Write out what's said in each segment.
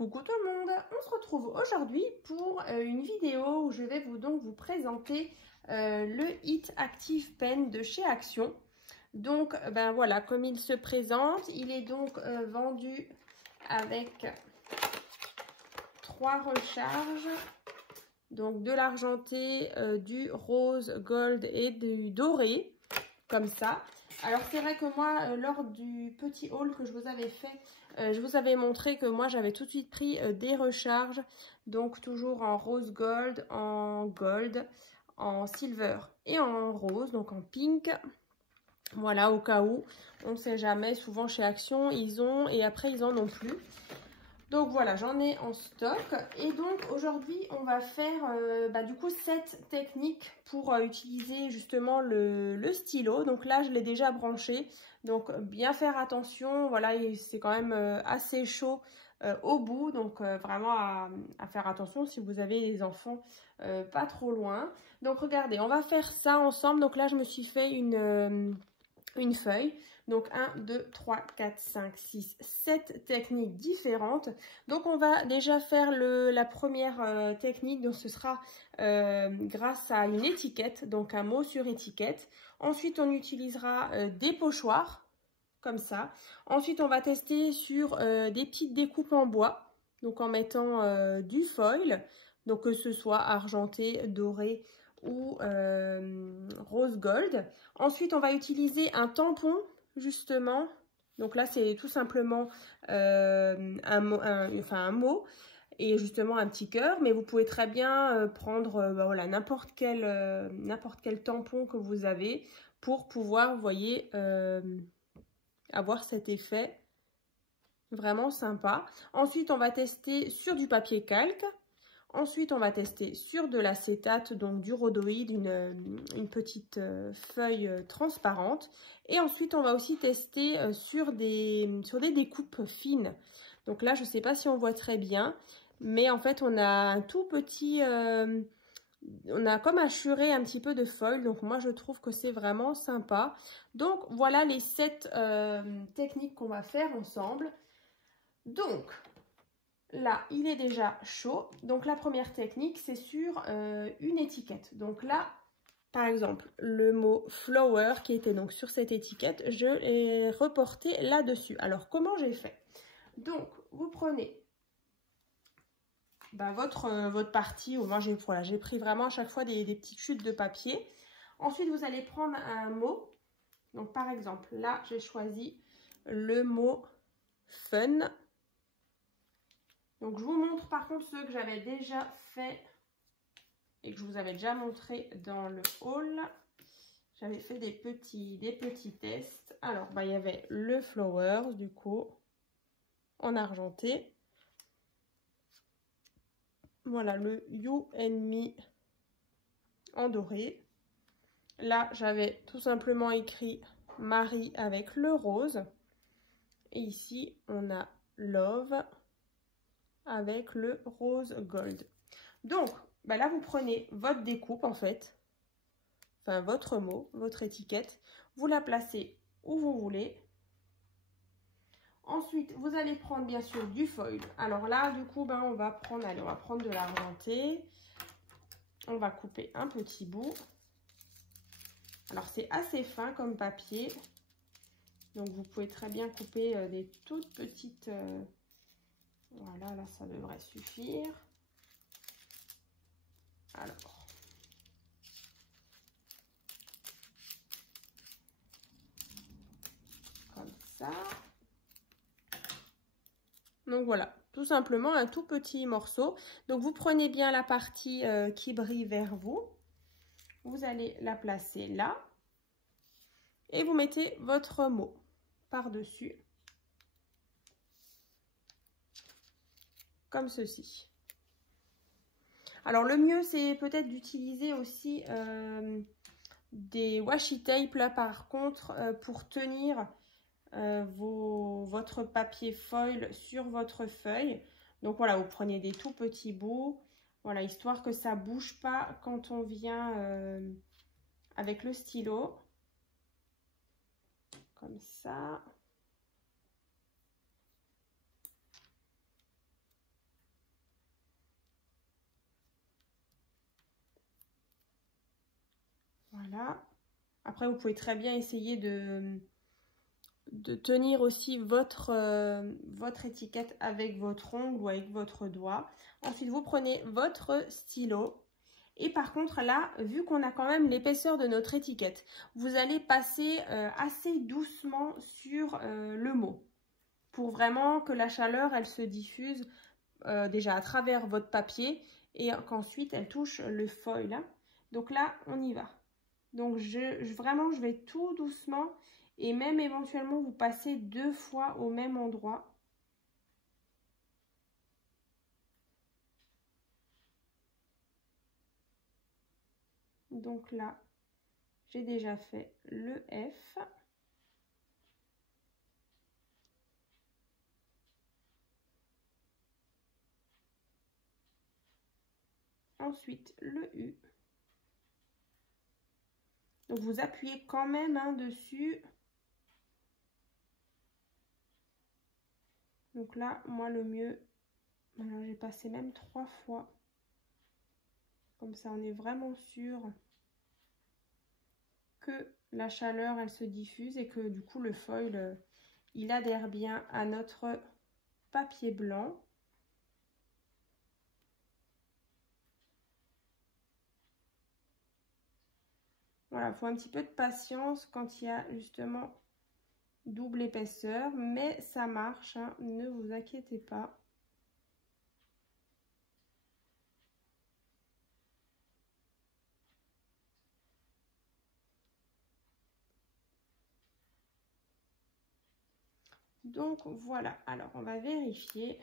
Coucou tout le monde, on se retrouve aujourd'hui pour une vidéo où je vais vous présenter le Hit Active Pen de chez Action. Donc ben voilà, comme il se présente, il est donc vendu avec 3 recharges, donc de l'argenté, du rose, gold et du doré, comme ça. Alors c'est vrai que moi, lors du petit haul que je vous avais fait, je vous avais montré que moi j'avais tout de suite pris des recharges, donc toujours en rose gold, en silver et en rose, donc en pink. Voilà, au cas où, on ne sait jamais, souvent chez Action ils ont et après ils en ont plus. Donc voilà, j'en ai en stock et donc aujourd'hui on va faire du coup 7 techniques pour utiliser justement le stylo. Donc là je l'ai déjà branché, donc bien faire attention, voilà, c'est quand même assez chaud au bout, donc vraiment à faire attention si vous avez les enfants pas trop loin. Donc regardez, on va faire ça ensemble. Donc là je me suis fait une feuille. Donc 1, 2, 3, 4, 5, 6, 7 techniques différentes. Donc on va déjà faire la première technique. Donc ce sera grâce à une étiquette, donc un mot sur étiquette. Ensuite on utilisera des pochoirs, comme ça. Ensuite on va tester sur des petites découpes en bois. Donc en mettant du foil, donc que ce soit argenté, doré ou rose gold. Ensuite on va utiliser un tampon justement, donc là c'est tout simplement un mot et justement un petit cœur, mais vous pouvez très bien prendre voilà, n'importe quel tampon que vous avez pour pouvoir, vous voyez, avoir cet effet vraiment sympa. Ensuite on va tester sur du papier calque. Ensuite, on va tester sur de l'acétate, donc du rhodoïde, une petite feuille transparente. Et ensuite, on va aussi tester sur des découpes fines. Donc là, je ne sais pas si on voit très bien, mais en fait, on a un tout petit... on a comme hachuré un petit peu de foil, donc moi, je trouve que c'est vraiment sympa. Donc, voilà les 7 techniques qu'on va faire ensemble. Donc... là, il est déjà chaud. Donc, la première technique, c'est sur une étiquette. Donc là, par exemple, le mot flower qui était donc sur cette étiquette, je l'ai reporté là-dessus. Alors, comment j'ai fait? Donc, vous prenez votre partie. Moi, j'ai pris vraiment à chaque fois des petites chutes de papier. Ensuite, vous allez prendre un mot. Donc, par exemple, là, j'ai choisi le mot fun. Donc, je vous montre par contre ceux que j'avais déjà fait et que je vous avais déjà montré dans le haul. J'avais fait des petits tests. Alors, il y avait le Flowers, du coup, en argenté. Voilà, le You and Me en doré. Là, j'avais tout simplement écrit Marie avec le rose. Et ici, on a Love avec le rose gold. Donc, là, vous prenez votre découpe, en fait, enfin, votre mot, votre étiquette, vous la placez où vous voulez. Ensuite, vous allez prendre, bien sûr, du foil. Alors là, du coup, on va prendre de l'argenté. On va couper un petit bout. Alors, c'est assez fin comme papier. Donc, vous pouvez très bien couper des toutes petites... voilà, là, ça devrait suffire. Alors, comme ça. Donc voilà, tout simplement un tout petit morceau. Donc vous prenez bien la partie qui brille vers vous. Vous allez la placer là. Et vous mettez votre mot par-dessus. Comme ceci. Alors le mieux, c'est peut-être d'utiliser aussi des washi tape là par contre pour tenir votre papier foil sur votre feuille. Donc voilà, vous prenez des tout petits bouts, voilà, histoire que ça bouge pas quand on vient avec le stylo. Comme ça. Voilà. Après, vous pouvez très bien essayer de tenir aussi votre étiquette avec votre ongle ou avec votre doigt. Ensuite, vous prenez votre stylo. Et par contre, là, vu qu'on a quand même l'épaisseur de notre étiquette, vous allez passer assez doucement sur le mot pour vraiment que la chaleur, elle se diffuse déjà à travers votre papier et qu'ensuite, elle touche le foil. Hein. Donc là, on y va. Donc, vraiment, je vais tout doucement et même éventuellement, vous passez 2 fois au même endroit. Donc là, j'ai déjà fait le F. Ensuite, le U. Donc, vous appuyez quand même hein, dessus. Donc là, moi, le mieux, voilà, j'ai passé même 3 fois. Comme ça, on est vraiment sûr que la chaleur, elle se diffuse et que du coup, le foil, il adhère bien à notre papier blanc. Voilà, il faut un petit peu de patience quand il y a justement double épaisseur, mais ça marche, hein, ne vous inquiétez pas. Donc voilà, alors on va vérifier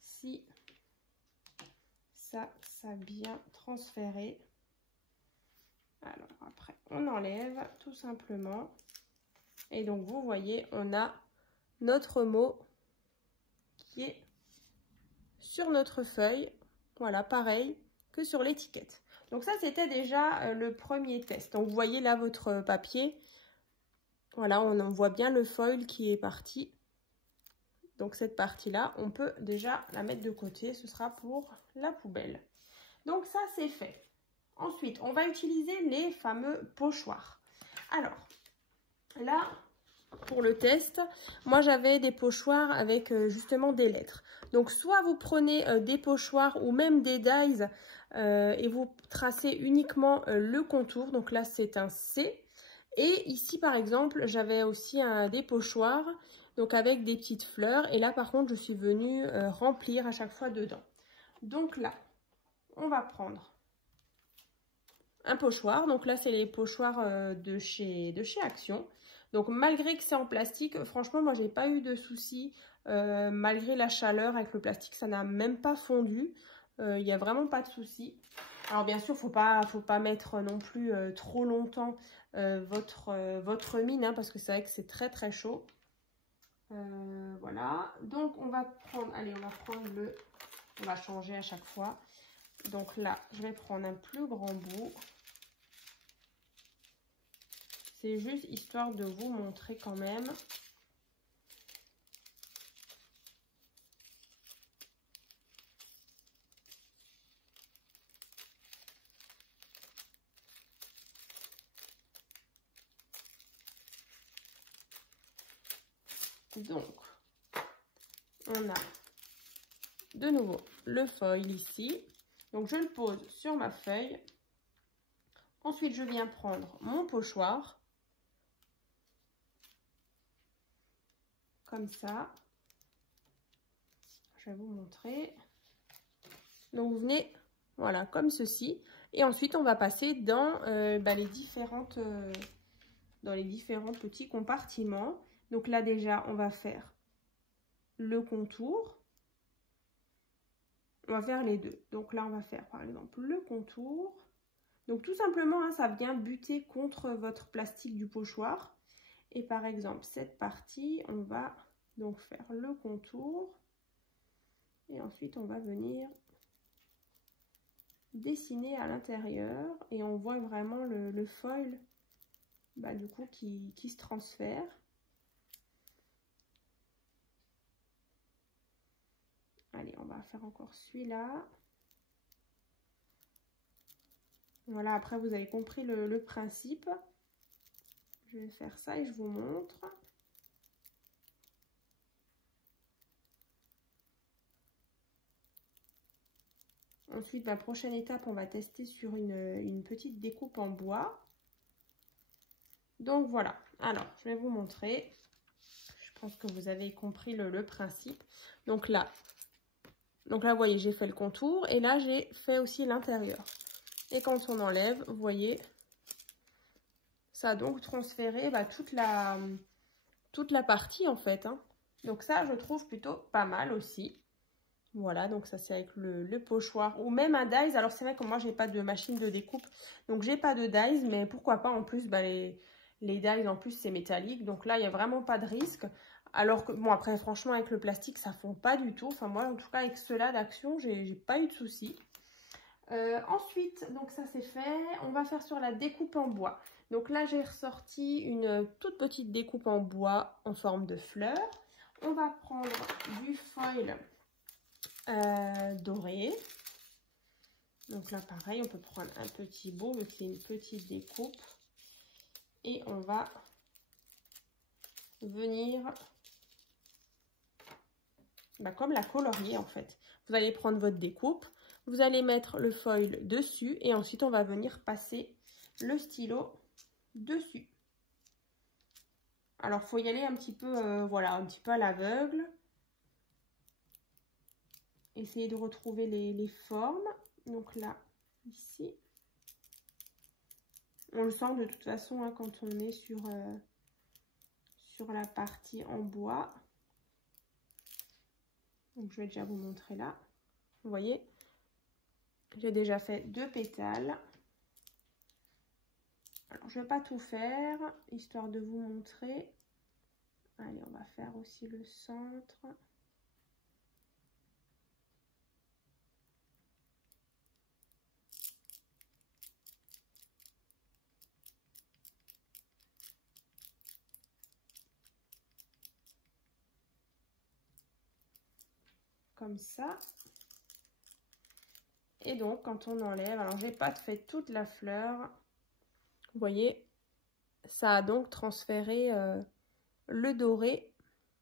si ça a bien transféré. Alors après, on enlève tout simplement. Et donc vous voyez, on a notre mot qui est sur notre feuille. Voilà, pareil que sur l'étiquette. Donc ça, c'était déjà le premier test. Donc vous voyez là votre papier. Voilà, on en voit bien le foil qui est parti. Donc cette partie-là, on peut déjà la mettre de côté. Ce sera pour la poubelle. Donc ça, c'est fait. Ensuite, on va utiliser les fameux pochoirs. Alors, là, pour le test, moi j'avais des pochoirs avec justement des lettres. Donc soit vous prenez des pochoirs ou même des dies et vous tracez uniquement le contour. Donc là, c'est un C. Et ici, par exemple, j'avais aussi des pochoirs donc avec des petites fleurs. Et là, par contre, je suis venue remplir à chaque fois dedans. Donc là, on va prendre un pochoir. Donc là, c'est les pochoirs de chez Action. Donc malgré que c'est en plastique, franchement, moi, j'ai pas eu de soucis. Malgré la chaleur avec le plastique, ça n'a même pas fondu. Il n'y a vraiment pas de soucis. Alors bien sûr, faut pas mettre non plus trop longtemps votre mine, hein, parce que c'est vrai que c'est très très chaud. Voilà. Donc on va prendre, allez, on va changer à chaque fois. Donc là, je vais prendre un plus grand bout. C'est juste histoire de vous montrer quand même. Donc, on a de nouveau le foil ici. Donc, je le pose sur ma feuille. Ensuite, je viens prendre mon pochoir. Comme ça. Je vais vous montrer. Donc, vous venez, voilà, comme ceci. Et ensuite, on va passer dans, les différents petits compartiments. Donc là, déjà, on va faire le contour. On va faire les deux. Donc là, on va faire, par exemple, le contour. Donc, tout simplement, hein, ça vient buter contre votre plastique du pochoir. Et par exemple, cette partie, on va donc faire le contour. Et ensuite, on va venir dessiner à l'intérieur. Et on voit vraiment le foil, du coup, qui se transfère. Allez, on va faire encore celui-là. Voilà, après vous avez compris le principe. Je vais faire ça et je vous montre. Ensuite, la prochaine étape, on va tester sur une petite découpe en bois. Donc voilà, alors je vais vous montrer. Je pense que vous avez compris le principe. Donc là, vous voyez, j'ai fait le contour et là, j'ai fait aussi l'intérieur. Et quand on enlève, vous voyez, ça a donc transféré toute la partie en fait. Hein. Donc ça, je trouve plutôt pas mal aussi. Voilà, donc ça c'est avec le pochoir ou même un dies. Alors c'est vrai que moi, j'ai pas de machine de découpe, donc j'ai pas de dies, mais pourquoi pas en plus, les dies en plus c'est métallique, donc là, il n'y a vraiment pas de risque. Alors que, bon, après, franchement, avec le plastique, ça fond pas du tout. Enfin, moi, en tout cas, avec ceux-là d'Action, j'ai pas eu de soucis. Ensuite, donc ça c'est fait. On va faire sur la découpe en bois. Donc là, j'ai ressorti une toute petite découpe en bois en forme de fleur. On va prendre du foil doré. Donc là, pareil, on peut prendre un petit bout, vu que c'est une petite découpe. Et on va venir... comme la colorier en fait. Vous allez prendre votre découpe, vous allez mettre le foil dessus et ensuite on va venir passer le stylo dessus. Alors il faut y aller un petit peu, voilà, un petit peu à l'aveugle. Essayez de retrouver les formes. Donc là, ici. On le sent de toute façon hein, quand on est sur la partie en bois. Donc, je vais déjà vous montrer là. Vous voyez, j'ai déjà fait 2 pétales. Alors, je ne vais pas tout faire, histoire de vous montrer. Allez, on va faire aussi le centre. Comme ça. Et donc, quand on enlève, alors j'ai pas fait toute la fleur. Vous voyez, ça a donc transféré le doré.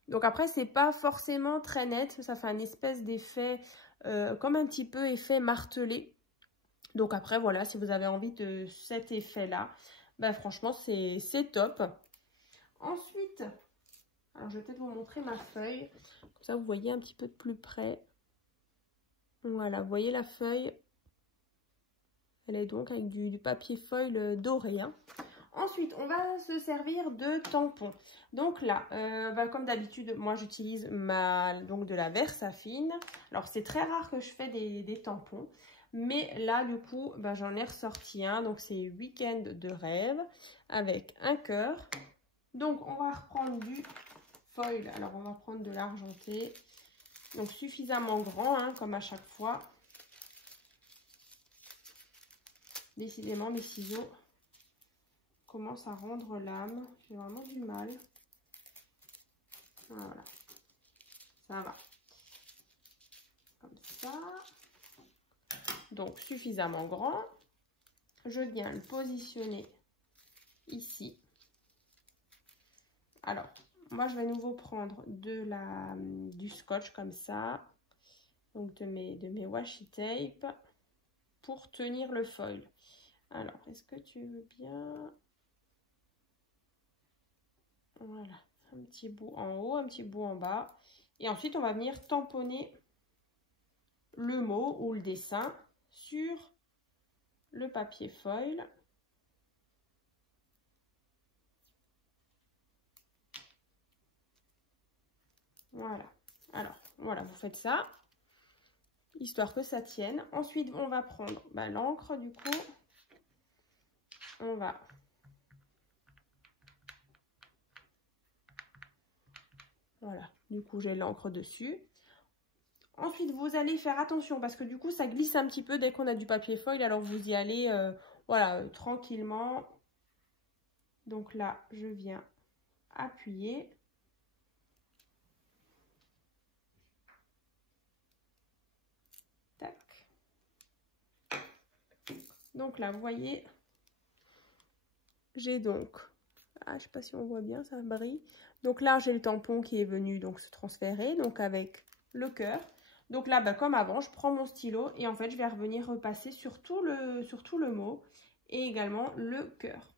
Donc après, c'est pas forcément très net. Ça fait un espèce d'effet, comme un petit peu effet martelé. Donc après, voilà, si vous avez envie de cet effet-là, franchement, c'est top. Ensuite, alors je vais peut-être vous montrer ma feuille. Comme ça, vous voyez un petit peu de plus près. Voilà, vous voyez la feuille. Elle est donc avec du papier foil doré. Hein. Ensuite, on va se servir de tampons. Donc là, comme d'habitude, moi j'utilise de la Versafine. Alors c'est très rare que je fais des tampons. Mais là, du coup, j'en ai ressorti un. Donc c'est Week-end de rêve avec un cœur. Donc on va reprendre du foil. Alors on va prendre de l'argenté. Donc suffisamment grand, hein, comme à chaque fois. Décidément, mes ciseaux commencent à rendre l'âme. J'ai vraiment du mal. Voilà. Ça va. Comme ça. Donc, suffisamment grand. Je viens le positionner ici. Alors, moi, je vais à nouveau prendre du scotch comme ça. Donc, de mes washi tape pour tenir le foil. Alors, est-ce que tu veux bien... Voilà, un petit bout en haut, un petit bout en bas. Et ensuite, on va venir tamponner le mot ou le dessin sur le papier foil. Voilà. Alors, voilà, vous faites ça, histoire que ça tienne. Ensuite, on va prendre l'encre, du coup. On va... Voilà, du coup, j'ai l'encre dessus. Ensuite, vous allez faire attention parce que du coup, ça glisse un petit peu dès qu'on a du papier foil. Alors, vous y allez, voilà, tranquillement. Donc là, je viens appuyer. Tac. Donc là, vous voyez, j'ai donc, je ne sais pas si on voit bien, ça brille. Donc là, j'ai le tampon qui est venu donc se transférer, donc avec le cœur. Donc là, bah, comme avant, je prends mon stylo et en fait, je vais revenir repasser sur tout le mot et également le cœur.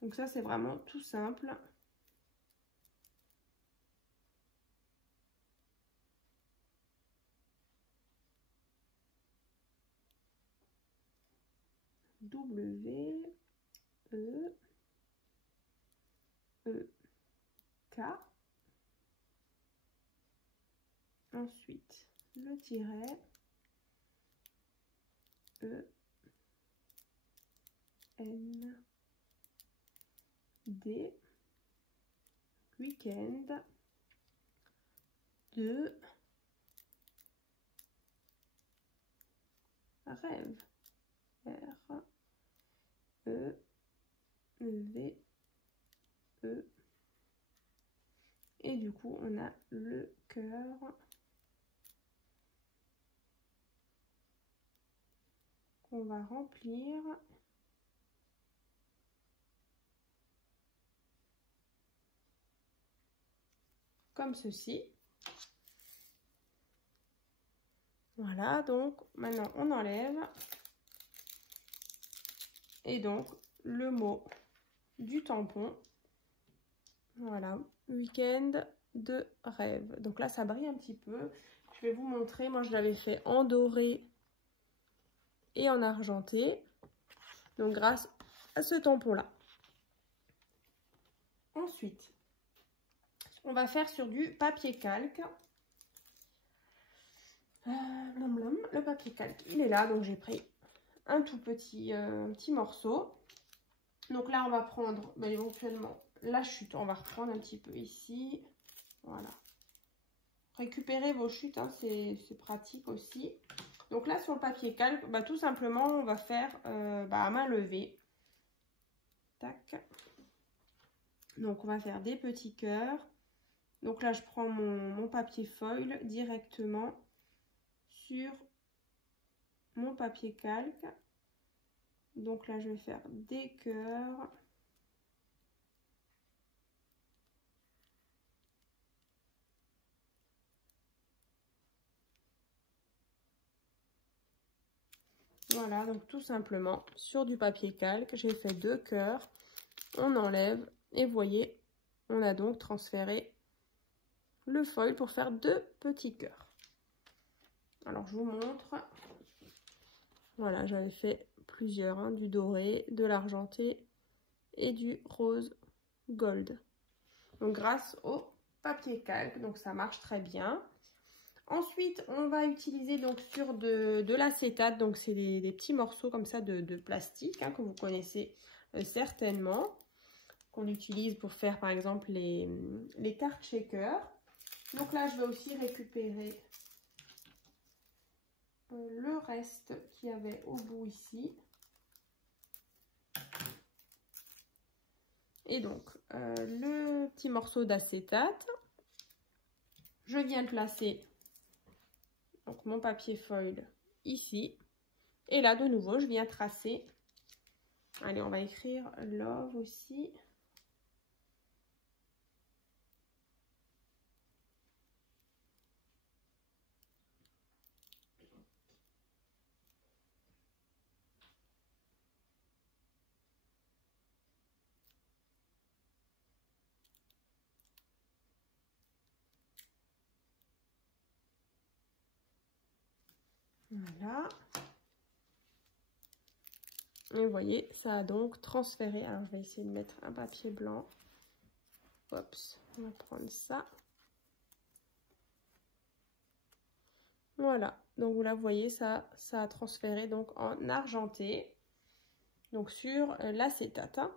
Donc ça, c'est vraiment tout simple. W, E, E, K. Ensuite, le tiret, E, N, D, week-end, 2, rêve, R, E, V, E. Et du coup, on a le cœur qu'on va remplir. Comme ceci. Voilà, donc maintenant on enlève. Et donc le mot du tampon. Voilà, week-end de rêve. Donc là, ça brille un petit peu. Je vais vous montrer. Moi, je l'avais fait en doré et en argenté. Donc grâce à ce tampon-là. Ensuite, on va faire sur du papier calque. Le papier calque, il est là. Donc j'ai pris un tout petit morceau. Donc là, on va prendre éventuellement la chute. On va reprendre un petit peu ici. Voilà. Récupérez vos chutes, hein, c'est pratique aussi. Donc là, sur le papier calque, tout simplement, on va faire à main levée. Tac. Donc, on va faire des petits cœurs. Donc là, je prends mon papier foil directement sur mon papier calque. Donc là, je vais faire des cœurs. Voilà, donc tout simplement, sur du papier calque, j'ai fait 2 cœurs. On enlève et vous voyez, on a donc transféré le foil pour faire 2 petits cœurs. Alors, je vous montre. Voilà, j'avais fait plusieurs, hein, du doré, de l'argenté et du rose gold. Donc, grâce au papier calque, donc ça marche très bien. Ensuite, on va utiliser donc sur de l'acétate, donc c'est des petits morceaux comme ça de plastique, hein, que vous connaissez certainement, qu'on utilise pour faire par exemple les cartes shaker. Donc là, je vais aussi récupérer le reste qu'il y avait au bout ici. Et donc, le petit morceau d'acétate, je viens de placer donc, mon papier foil ici. Et là, de nouveau, je viens tracer. Allez, on va écrire love aussi. Voilà. Et vous voyez, ça a donc transféré. Alors, je vais essayer de mettre un papier blanc. Oups, on va prendre ça. Voilà. Donc, là, vous voyez, ça a transféré donc en argenté. Donc, sur l'acétate. Hein.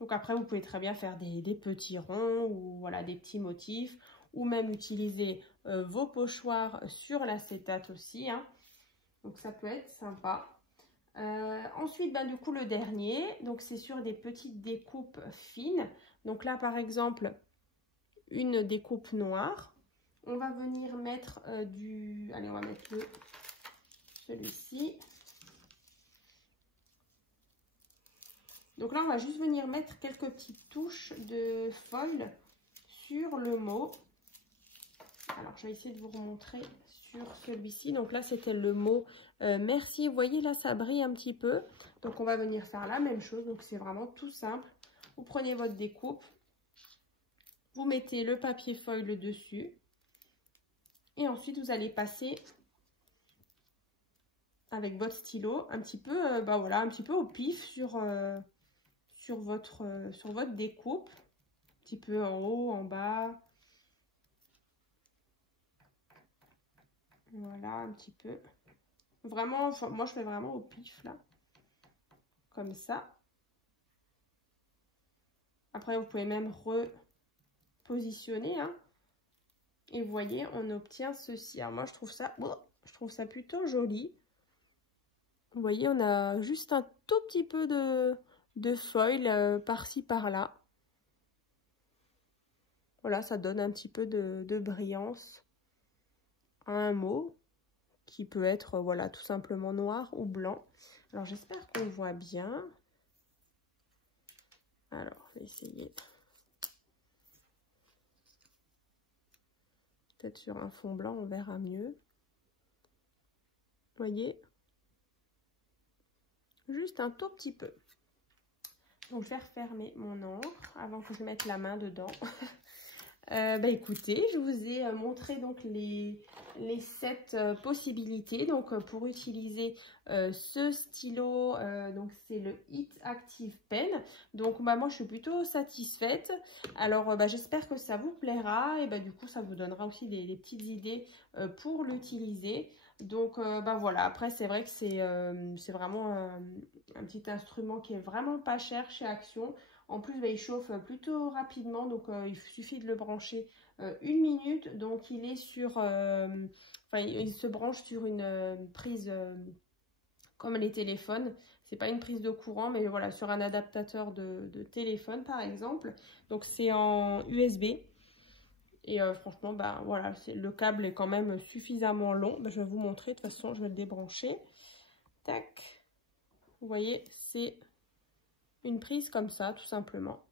Donc, après, vous pouvez très bien faire des petits ronds ou voilà, des petits motifs. Ou même utiliser vos pochoirs sur l'acétate aussi. Hein. Donc, ça peut être sympa. Ensuite, du coup, le dernier, donc c'est sur des petites découpes fines. Donc là, par exemple, une découpe noire. On va venir mettre allez, on va mettre celui-ci. Donc là, on va juste venir mettre quelques petites touches de foil sur le mot. Alors, je vais essayer de vous remontrer sur celui-ci. Donc là, c'était le mot merci. Vous voyez, là, ça brille un petit peu. Donc, on va venir faire la même chose. Donc, c'est vraiment tout simple. Vous prenez votre découpe. Vous mettez le papier foil dessus. Et ensuite, vous allez passer avec votre stylo un petit peu, voilà, un petit peu au pif sur votre découpe. Un petit peu en haut, en bas. Voilà, un petit peu. Vraiment, enfin, moi je fais vraiment au pif là. Comme ça. Après, vous pouvez même repositionner. Hein. Et vous voyez, on obtient ceci. Alors moi, je trouve ça plutôt joli. Vous voyez, on a juste un tout petit peu de foil par-ci, par-là. Voilà, ça donne un petit peu de brillance à un mot qui peut être, voilà, tout simplement noir ou blanc. Alors, j'espère qu'on voit bien. Alors, je vais essayer. Peut-être sur un fond blanc, on verra mieux. Vous voyez? Juste un tout petit peu. Donc, je vais refermer mon encre avant que je mette la main dedans. Écoutez, je vous ai montré donc les 7 possibilités donc pour utiliser ce stylo. Donc c'est le Hit Active Pen. Donc moi je suis plutôt satisfaite. Alors j'espère que ça vous plaira et du coup ça vous donnera aussi des petites idées pour l'utiliser. Donc voilà, après c'est vrai que c'est vraiment un petit instrument qui est vraiment pas cher chez Action. En plus, il chauffe plutôt rapidement, donc il suffit de le brancher 1 minute. Donc il est sur, il se branche sur une prise comme les téléphones. C'est pas une prise de courant, mais voilà, sur un adaptateur de téléphone par exemple. Donc c'est en USB. Et franchement, voilà, le câble est quand même suffisamment long. Je vais vous montrer, de toute façon, je vais le débrancher. Tac. Vous voyez, c'est une prise comme ça, tout simplement.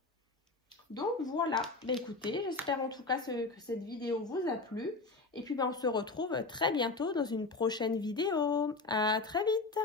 Donc voilà, écoutez, j'espère en tout cas que cette vidéo vous a plu. Et puis on se retrouve très bientôt dans une prochaine vidéo. À très vite!